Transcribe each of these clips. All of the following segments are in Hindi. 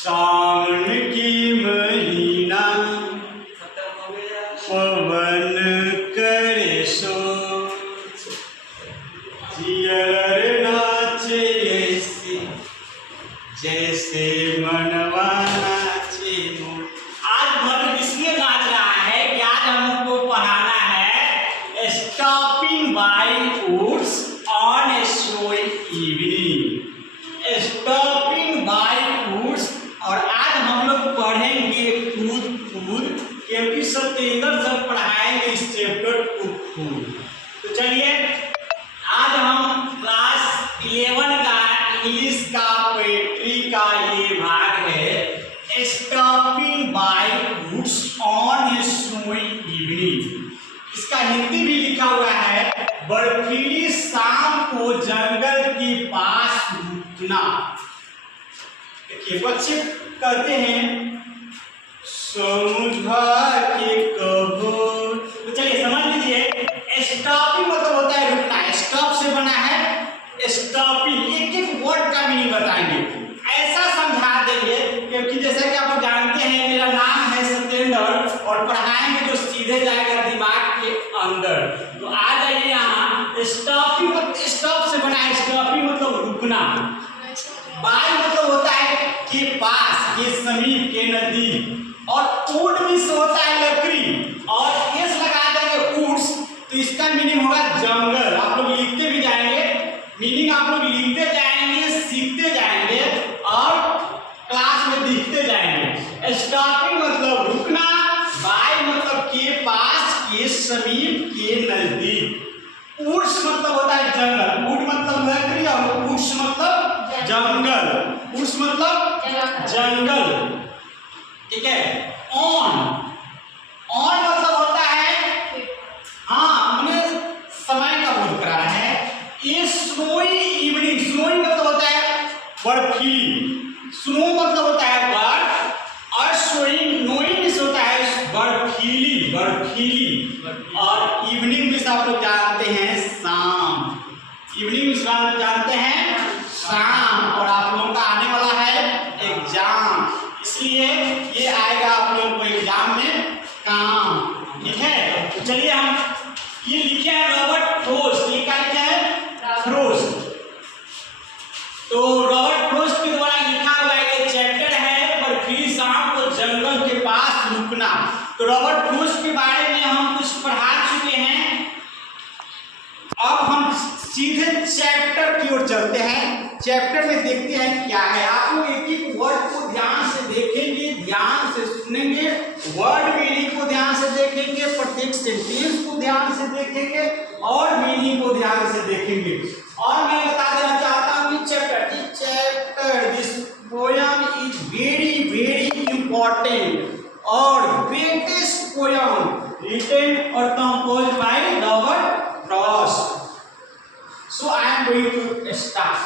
सावन की महीना पवन करे सो जियर नाचे ऐसे जैसे मनवा नाचे मोर। आज मन इसलिए नाच रहा है कि आज हमको पढ़ाना है stopping by woods on a snowy evening. Stopping by woods, और आज हम लोग पढ़ेंगे कूद कूद, क्योंकि सत्येंद्र सर पढ़ाएंगे इस चैप्टर कूद कूद। तो चलिए आज हम क्लास 11 का इंग्लिश का पोएट्री का ये भाग है stopping by woods on a snowy evening. इसका हिंदी भी लिखा हुआ है बर्फीली शाम को जंगल के पास रुकना। देखिए बच्चे कहते हैं समझा के कहो, तो चलिए समझ लीजिए स्टॉपिंग मतलब होता है रुकना। स्टॉप से बना है स्टॉपिंग। एक एक वर्ड का मीनिंग बताएंगे, ऐसा समझा देंगे क्योंकि जैसा कि आप जानते हैं मेरा नाम है सत्येंद्र और पढ़ाएंगे जो सीधे जाएगा दिमाग के अंदर। तो आ जाइए यहाँ स्टॉपिंग, स्टॉप से बना है स्टॉपिंग मतलब रुकना। बाय मतलब होता है के पास, के समीप, के नजदीक, और वुड मीन्स होता है लकड़ी, और एस लगा देंगे वुड्स तो इसका मीनिंग होगा जंगल। आप लोग लिखते भी जाएंगे, मीनिंग आप लोग लिखते जाएंगे, सीखते जाएंगे और क्लास में दिखते जाएंगे। स्टॉपिंग मतलब रुकना, बाय मतलब के पास, के समीप, के नजदीक। वुड्स मतलब होता है जंगल, वुड मतलब लकड़ी और वुड्स मतलब जंगल, वुड्स मतलब जंगल, ठीक है। ऑन, ऑन मतलब होता है, हाँ हमने समय का बोध करा है। ये स्नोई इवनिंग, स्नोई मतलब होता है बर्फीली, स्नो मतलब होता है बर्फ, और सोई नोई मिस होता है बर्फीली, बर्फीली, और इवनिंग मिस आप लोग जानते हैं शाम। इवनिंग मिस जानते हैं शाम, और आप लोगों का आने वाला है एग्जाम, इसलिए ये आएगा आप लोगों को एग्जाम में काम, ठीक है। तो चलिए हम ये लिखे हैं रॉबर्ट फ्रोस्ट, ये क्या लिखा है फ्रोस्ट। तो रॉबर्ट फ्रोस्ट के द्वारा लिखा हुआ ये चैप्टर है बर्फीली शाम को जंगल के पास रुकना। तो रॉबर्ट फ्रोस्ट के बारे में हम कुछ पढ़ा चुके हैं, अब हम सीधे चैप्टर की ओर चलते हैं। चैप्टर में देखते हैं क्या है। आप लोग एक एक वर्ड को ध्यान से देखेंगे, ध्यान से सुनेंगे, वर्ड मीनिंग को ध्यान से देखेंगे, प्रत्येक सेंटेंस को ध्यान से देखेंगे और मीनिंग को ध्यान से देखेंगे। और मैं बता देना चाहता हूँ कि chapter this poem is very very important और ग्रेटेस्ट पोयम रिटन और composed by Robert Frost. So I am going to start.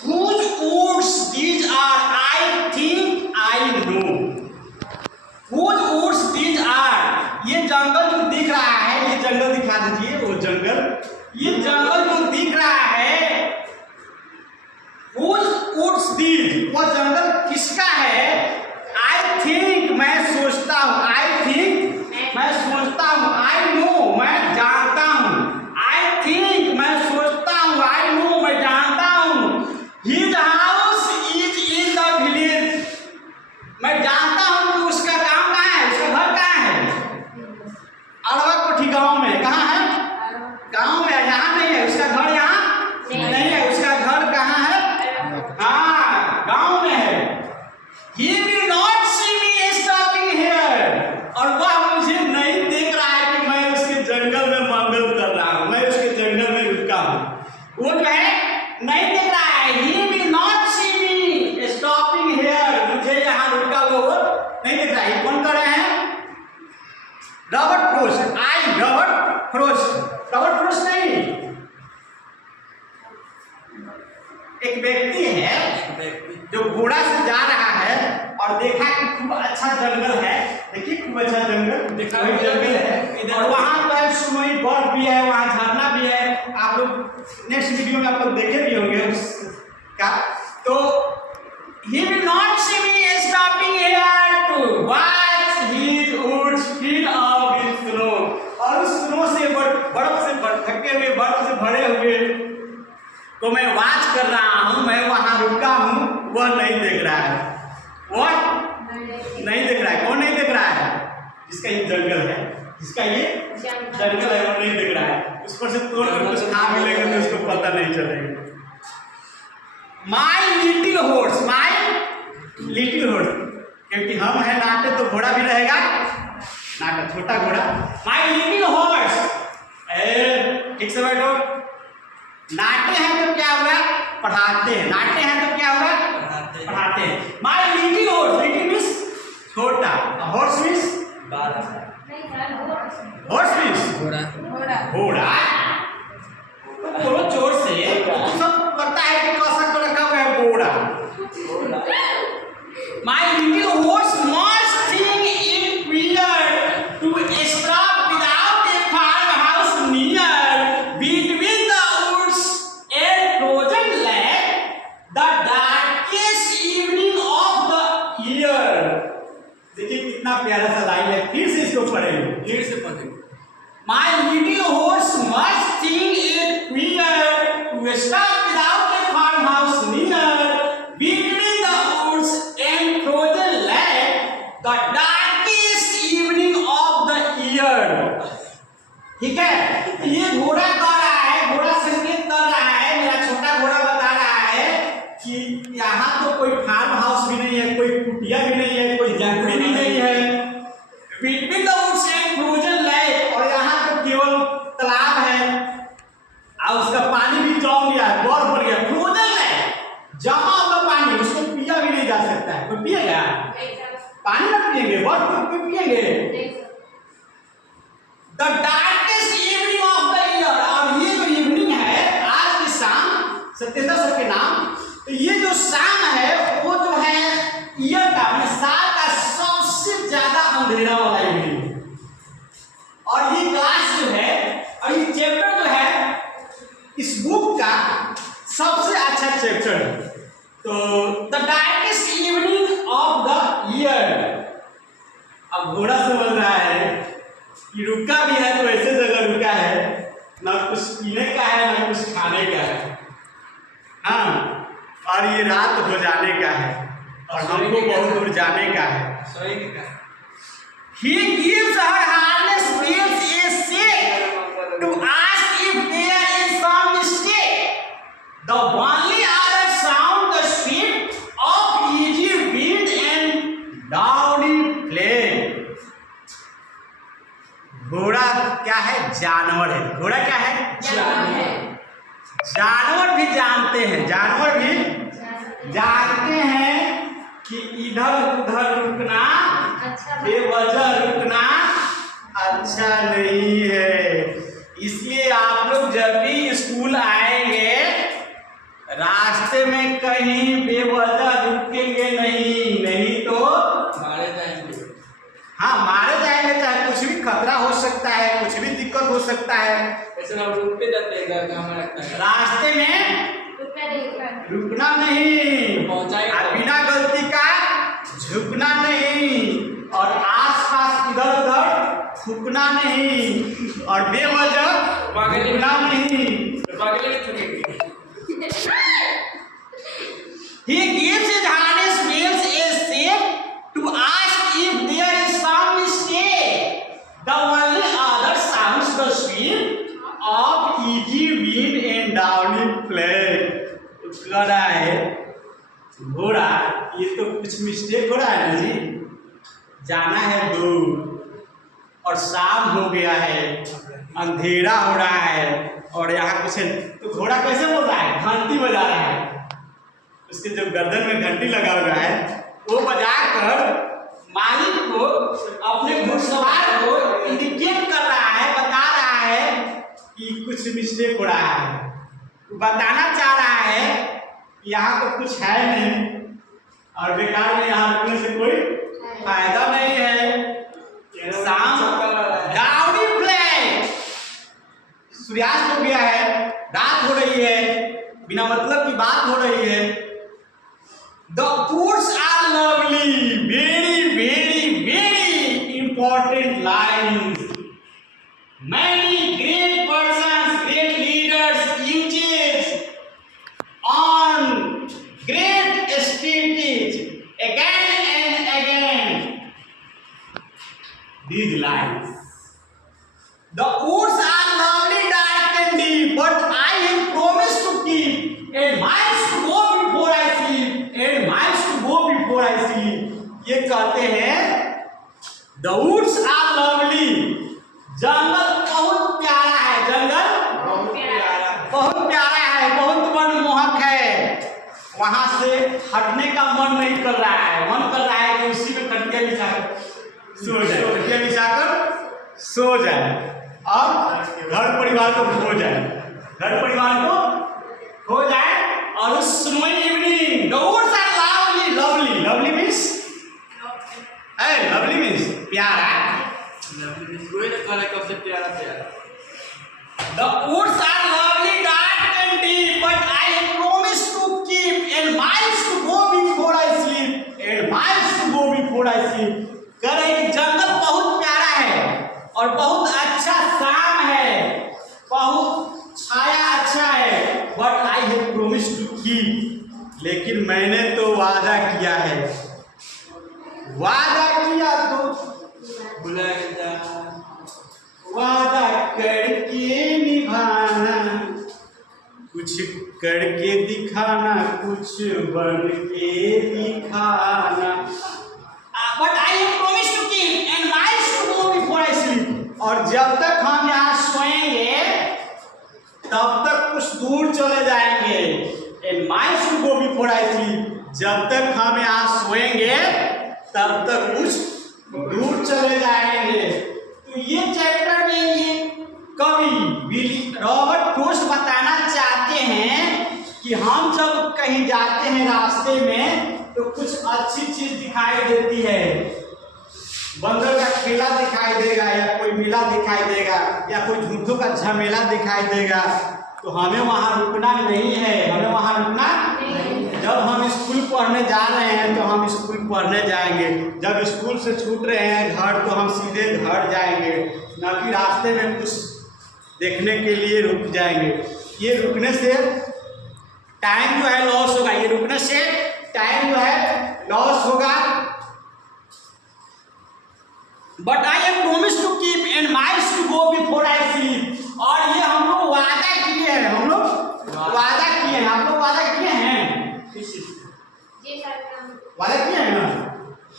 Whose woods these are? I think I know. Whose woods these are? ये जंगल जो दिख रहा है, ये जंगल दिखा दीजिए, वो जंगल, ये जंगल जो दिख रहा है, whose woods these? वो जंगल किसका है? I think, मैं सोचता हूँ, I think मैं सोचता हूँ, आई नो मैं जानता हूँ, आई थिंक मैं सोचता हूँ, आई नो मैं जानता हूँ, his house is in the village, मैं जानता हूँ कि उसका काम कहाँ है, उसका घर कहाँ है, अरवा कोठी गाँव में। कहाँ है? गाँव में, यहाँ नहीं है, उसका घर यहाँ नहीं है, उसका घर कहाँ है? हाँ गाँव में है। He will not see me stopping here, और वह मुझे नहीं देख रहा है कि मैं उसके जंगल में मंगल कर रहा हूँ, मैं उसके जंगल में रुका हूँ। वो जो है नहीं देख रहा है। He will not see me stopping here, मुझे यहाँ रुका हुआ वो नहीं देख रहा है। कौन कर रहे हैं? Robert Frost. आई रॉबर्ट फ्रॉस्ट, रॉबर्ट फ्रॉस्ट नहीं, एक व्यक्ति है जो घोड़ा से जा रहा है और देखा कि खूब अच्छा जंगल है। देखिए खूब अच्छा जंगल, देखा जंगल है, और वहाँ पर सुनोई बर्फ भी है, वहाँ झरना भी है। आप लोग नेक्स्ट वीडियो में आप लोग देखे भी होंगे उस का, तो he will not see me stopping here to watch his woods fill up with snow, और उस स्नो से बर्फ से ढके हुए, बर्फ से भरे हुए तो मैं वाच कर रहा हूँ, मैं वहां रुका हूँ, वह नहीं देख रहा है। वह नहीं देख रहा है। कौन नहीं देख रहा है? जिसका ये जंगल है, जिसका ये जंगल है, वो नहीं देख रहा है। उस पर से तोड़ कर कुछ खा मिलेगा तो उसको पता नहीं चलेगा। माई लिटिल हॉर्स, माई लिटिल हॉर्स, क्योंकि हम हैं नाटे तो घोड़ा भी रहेगा, नाटा छोटा घोड़ा। माई लिटिल हॉर्स, ठीक से बैठो। नाटे हैं तो क्या हुआ? पढ़ाते हैं। नाटे हैं तो क्या हुआ? पढ़ाते हैं। माई लिटिल हॉर्स, लिटिल मीन्स छोटा, हॉर्स मीन्स हॉर्स मीन्स घोड़ा। घोड़ा बोलो जोर से, सब पता है कि कैसा तो रखा हुआ है घोड़ा। My little horse must think it weird to stop without a farmhouse near between the woods and frozen lake the darkest evening of the year. देखिए कितना प्यारा सा लाइन है, फिर से इसको पढ़ेंगे, फिर से पढ़ेंगे। My little horse must think it weird to stop without a farmhouse near between the woods and frozen lake the darkest evening of the year. ठीक है, ये घोड़ा कर रहा है, घोड़ा संकेत कर रहा है, मेरा छोटा घोड़ा बता रहा है कि यहाँ तो कोई फार्म हाउस भी नहीं है, कोई कुटिया भी नहीं है, कोई झोपड़ी भी नहीं है। Between the woods and frozen lake, और यहाँ तो केवल तालाब है और उसका पानी भी जम गया है, बर्फ पड़ गया। फ्रोजन लैक, जमा हुआ पानी, उसको पिया भी नहीं जा सकता है। कोई पिएगा? पानी ना पिएंगे, बर्फ को पिएंगे। The darkest evening of the year, और ये जो इवनिंग है, आज की शाम, सत्येंद्र सर के नाम, तो ये जो शाम है वो जो है ईयर का, साल का सबसे ज्यादा अंधेरा वाला इवनिंग। और ये क्लास जो है, और ये चैप्टर जो है इस बुक का सबसे अच्छा चैप्टर है। तो the darkest evening of the year. अब घोड़ा समझ रहा है कि रुका भी है तो ऐसे जगह रुका है, ना कुछ पीने का है ना कुछ खाने का है, हाँ, और ये रात हो जाने का है और हमको बहुत दूर जाने का है। He gives her harness wheels a shake to ask if there is some mistake. The only other sound the sweep of easy wind and downy flame. घोड़ा क्या है? जानवर है। घोड़ा क्या है? जानवर भी जानते हैं, जानवर भी जानते हैं कि इधर उधर रुकना, बेवजह रुकना अच्छा नहीं है। इसलिए आप लोग जब भी स्कूल आएंगे, रास्ते में कहीं बेवजह रुकेंगे नहीं तो मारे जाएंगे। हाँ, मारे जाएंगे, चाहे कुछ भी खतरा हो सकता है, कुछ भी दिक्कत हो सकता है। ऐसे ना रुकते जाते हैं, रास्ते में रुकना नहीं, बिना गलती का झुकना नहीं, और आसपास इधर उधर थूकना नहीं, और बेवजह रुकना नहीं। He gives his harness wheels a shake to ask if there is some mistake. The only other sounds the sweep of easy wind and downy flame. कह रहा है घोड़ा, ये तो कुछ मिस्टेक हो रहा है ना जी, जाना है दूर और शाम हो गया है, अंधेरा हो रहा है, और यहाँ कुछ है। तो घोड़ा कैसे बोल रहा है? घंटी बजा रहा है, उसके जो गर्दन में घंटी लगा हुआ है वो बजाकर मालिक को, अपने घुड़सवार को इंडिकेट कर रहा है, बता रहा है कि कुछ मिस्टेक हो रहा है, बताना चाह रहा है यहाँ तो कुछ है नहीं, और बेकार में यहाँ रुकने से कोई फायदा नहीं है। शाम डाउनी फ्लैग, सूर्यास्त हो गया है, रात हो रही है, बिना मतलब की बात हो रही है। The fruits are lovely, very very very important lines. Many great persons, great leaders uses on great stages again and again these lines. The woods are lovely, dark and deep, but I have promised to keep, and miles to go before I sleep, and miles to go before I sleep. ये कहते हैं The woods are lovely. जंगल बहुत प्यारा है, जंगल बहुत प्यारा है, बहुत मनमोहक है। वहां से हटने का मन नहीं कर रहा है, मन कर रहा है कि उसी में खटिया बिछाकर सो जाए, खटिया बिछाकर सो जाए और घर परिवार को खो जाए, घर परिवार को खो जाए। और उस snowy evening the woods are lovely, lovely lovely means lovely means प्यारा। कोई ना खाने कब से प्यारा प्यारा। The woods are lovely, dark and deep, but I have promised to keep, and miles to go before I sleep, and miles to go before I sleep. कह रहे हैं कि जंगल बहुत प्यारा है और बहुत अच्छा शाम है, बहुत छाया अच्छा है, but I have promised to keep, लेकिन मैंने तो वादा किया है, वादा किया तो बुलाया वादा करके निभाना, कुछ करके दिखाना, कुछ बन के दिखाना। But I have promised to keep and miles to go before I sleep. और जब तक हम यहाँ सोएंगे तब तक कुछ दूर चले जाएंगे। And miles to go before I sleep. जब तक हम यहाँ सोएंगे तब तक कुछ दूर चले जाएंगे। तो ये चैप्टर में ये कवि रॉबर्ट फ्रॉस्ट बताना चाहते हैं कि हम जब कहीं जाते हैं रास्ते में तो कुछ अच्छी चीज दिखाई देती है, बंदर का खेला दिखाई देगा या कोई मेला दिखाई देगा या कोई झूठों का झमेला दिखाई देगा, तो हमें वहाँ रुकना नहीं है, हमें वहाँ रुकना नहीं। जब हम स्कूल पढ़ने जा रहे हैं तो हम स्कूल पढ़ने जाएंगे, जब स्कूल से छूट रहे हैं घर तो हम सीधे घर जाएंगे, न कि रास्ते में कुछ देखने के लिए रुक जाएंगे। ये रुकने से टाइम जो है लॉस होगा, ये रुकने से टाइम जो है लॉस होगा। But I have promised to keep and miles to go before I sleep. और ये हम लोग वादा किए हैं, हम लोग वादा किए हैं, आप लोग वादा किए हैं, वादा किए हैं ना?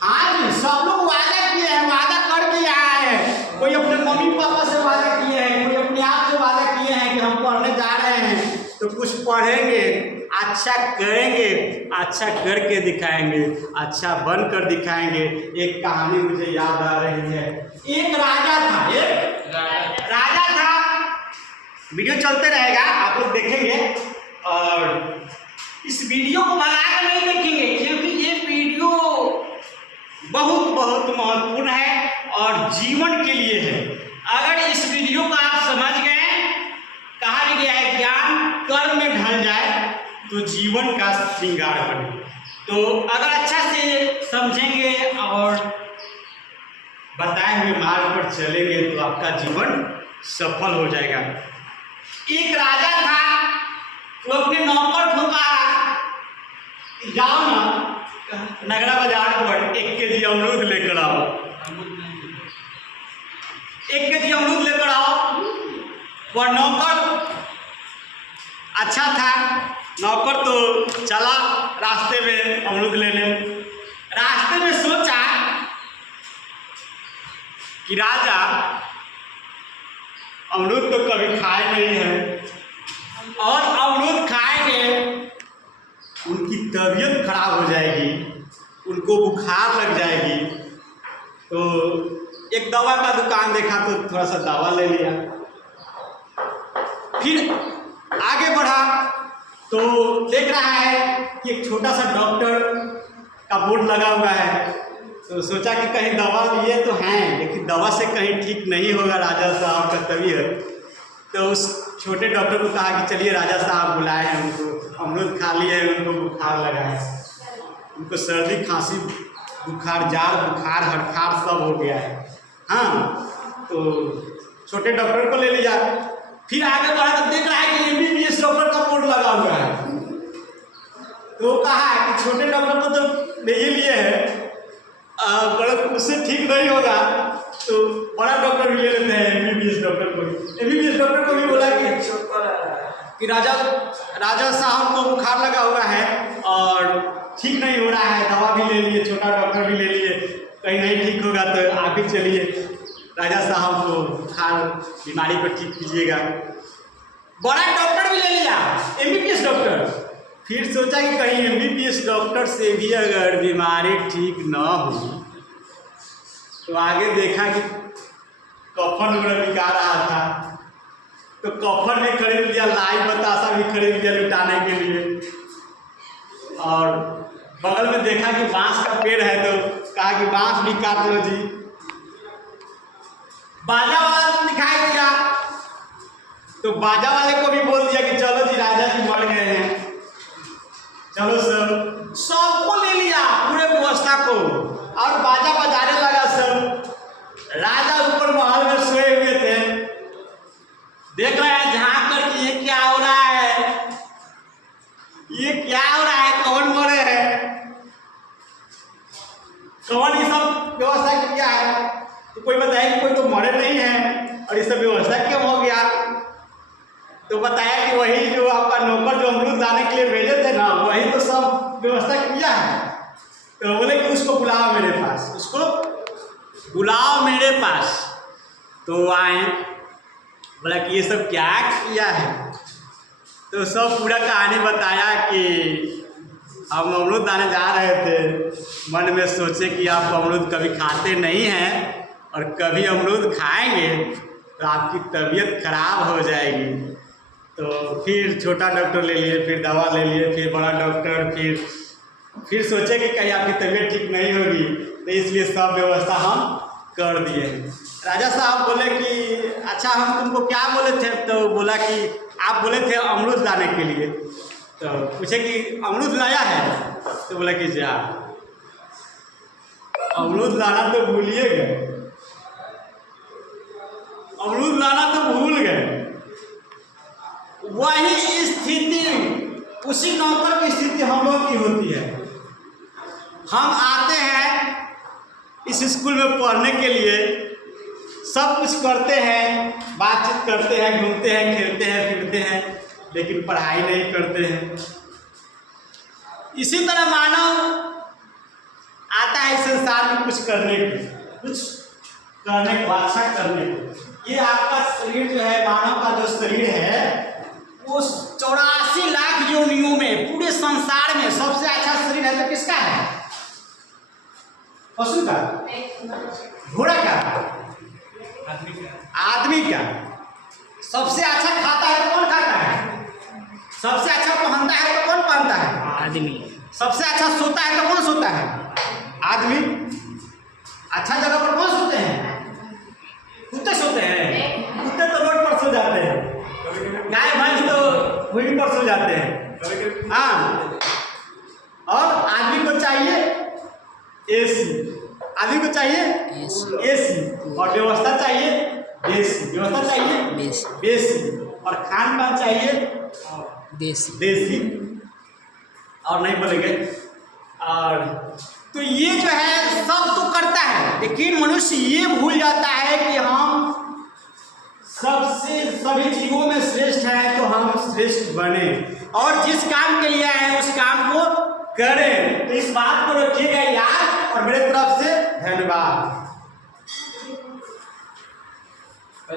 हाँ जी, सब लोग वादा किए हैं, वादा करके आए हैं। कोई अपने मम्मी पापा से वादा किए हैं, कोई अपने आप से वादा किए हैं कि हम पढ़ने जा रहे हैं तो कुछ पढ़ेंगे, अच्छा करेंगे, अच्छा करके दिखाएंगे, अच्छा बनकर दिखाएंगे। एक कहानी मुझे याद आ रही है। एक राजा था, एक राजा था। वीडियो चलते रहेगा, आप लोग देखेंगे और इस वीडियो को भगाकर नहीं देखेंगे क्योंकि ये वीडियो बहुत बहुत महत्वपूर्ण है और जीवन के लिए है। अगर इस वीडियो को आप समझ गए, कहा भी गया है ज्ञान कर्म में ढल जाए तो जीवन का श्रृंगार बने। तो अगर अच्छा से समझेंगे और बताए हुए मार्ग पर चलेंगे तो आपका जीवन सफल हो जाएगा। एक राजा था, वो अपने नौकर ठोका, जाओ ना नगरा बाजार पर 1 केजी अमरूद लेकर आओ, 1 केजी अमरूद लेकर आओ। वह नौकर अच्छा था, नौकर तो चला रास्ते में अमरूद लेने। रास्ते में सोचा कि राजा अमरूद तो कभी खाए नहीं है और अमरूद खाएंगे उनकी तबीयत खराब हो जाएगी, उनको बुखार लग जाएगी। तो एक दवा का दुकान देखा तो थोड़ा सा दवा ले लिया। फिर आगे बढ़ा तो देख रहा है कि एक छोटा सा डॉक्टर का बोर्ड लगा हुआ है, तो सोचा कि कहीं दवा लिए तो हैं लेकिन दवा से कहीं ठीक नहीं होगा राजा साहब का तबीयत। तो उस छोटे डॉक्टर को कहा कि चलिए राजा साहब बुलाए हैं उनको, अमरूद खा लिए हैं, उनको बुखार लगा है, उनको सर्दी खांसी बुखार जाड़ बुखार हड़खार सब हो गया है। हाँ, तो छोटे डॉक्टर को ले लिया। फिर आगे बढ़ा तो देख रहा है कि MBBS डॉक्टर का बोर्ड लगा हुआ है। तो वो कहा है कि छोटे डॉक्टर को तो ले ही लिए है, बड़ा उससे ठीक नहीं होगा तो बड़ा डॉक्टर भी ले लेते हैं MBBS डॉक्टर को। MBBS डॉक्टर को भी बोला कि राजा साहब को बुखार लगा हुआ है और ठीक नहीं हो रहा है, दवा भी ले लिए, छोटा डॉक्टर भी ले लिए, कहीं नहीं ठीक होगा तो आप ही चलिए राजा साहब को बुखार बीमारी को ठीक कीजिएगा। बड़ा डॉक्टर भी ले लिया, MBBS डॉक्टर। फिर सोचा कि कहीं MBBS डॉक्टर से भी अगर बीमारी ठीक न हो तो आगे देखा कि कफन वगैरह बिका रहा था, तो कफन भी खरीद लिया, लाई बतासा भी खरीद लिया लुटाने के लिए। और बगल में देखा कि बांस का पेड़ है तो कहा कि बांस भी काट लो जी। बाजा वाला दिखाई दिया तो बाजा वाले को भी बोल दिया कि चलो जी राजा जी मर गए हैं, चलो सब सबको ले लिया पूरे व्यवस्था को और बाजा बजाने लगा सब। राजा ऊपर महल में सोए हुए थे, देख रहे हैं झांक कर कि ये क्या हो रहा है, ये क्या हो रहा है, कौन मरे हैं, कौन ये सब व्यवस्था किया है। तो कोई बताया कि कोई तो मरे नहीं है और ये सब व्यवस्था क्यों हो गया। तो बताया कि वही जो आपका नौकर जो अमरूद लाने के लिए भेजे थे ना, वही तो सब व्यवस्था किया है। तो बोले कि उसको बुलाओ मेरे पास, उसको बुलाओ मेरे पास। तो आए, बोला कि ये सब क्या किया है। तो सब पूरा कहानी बताया कि हम अमरूद लाने जा रहे थे, मन में सोचे कि आप अमरूद कभी खाते नहीं हैं और कभी अमरूद खाएंगे तो आपकी तबीयत खराब हो जाएगी। तो फिर छोटा डॉक्टर ले लिए, फिर दवा ले लिए, फिर बड़ा डॉक्टर, फिर सोचे कि कहीं आपकी तबीयत ठीक नहीं होगी, तो इसलिए सब व्यवस्था हम कर दिए। राजा साहब बोले कि अच्छा हम तुमको क्या बोले थे। तो बोला कि आप बोले थे अमरूद लाने के लिए। तो पूछे कि अमरूद लाया है। तो बोला कि जा अमरूद लाना तो भूलिए गए, अमरूद लाना तो भूल गए। वही स्थिति, उसी नौकर की स्थिति हम लोग की होती है। हम आते हैं इस स्कूल में पढ़ने के लिए, सब कुछ करते हैं, बातचीत करते हैं, घूमते हैं, खेलते हैं, फिरते हैं, लेकिन पढ़ाई नहीं करते हैं। इसी तरह मानव आता है संसार में कुछ करने को, अच्छा करने को। ये आपका शरीर जो है, मानव का जो शरीर है, वो 84 लाख योनियों में पूरे संसार में सबसे अच्छा शरीर है तो किसका है? पशु का, घोड़ा का, आदमी का। सबसे अच्छा खाता है तो कौन खाता है? सबसे अच्छा पहनता है तो कौन पहनता है? आदमी। सबसे अच्छा सोता है तो कौन सोता है? आदमी। अच्छा जगह पर कौन सोते हैं? कुत्ते सोते हैं। कुत्ते तो रोड पर सो जाते हैं, गाय भैंस तो भूमि पर सो जाते हैं। हाँ, और आदमी को चाहिए AC, आदमी को चाहिए AC, और व्यवस्था चाहिए देसी, व्यवस्था चाहिए बेसी, और खान पान चाहिए देसी। और नहीं बोलेंगे। और तो ये जो है सब तो करता है, लेकिन मनुष्य ये भूल जाता है कि हम सबसे सभी जीवों में श्रेष्ठ है, तो हम श्रेष्ठ बने और जिस काम के लिए आए उस काम को करें। तो इस बात को रखिएगा याद, और मेरे तरफ से धन्यवाद।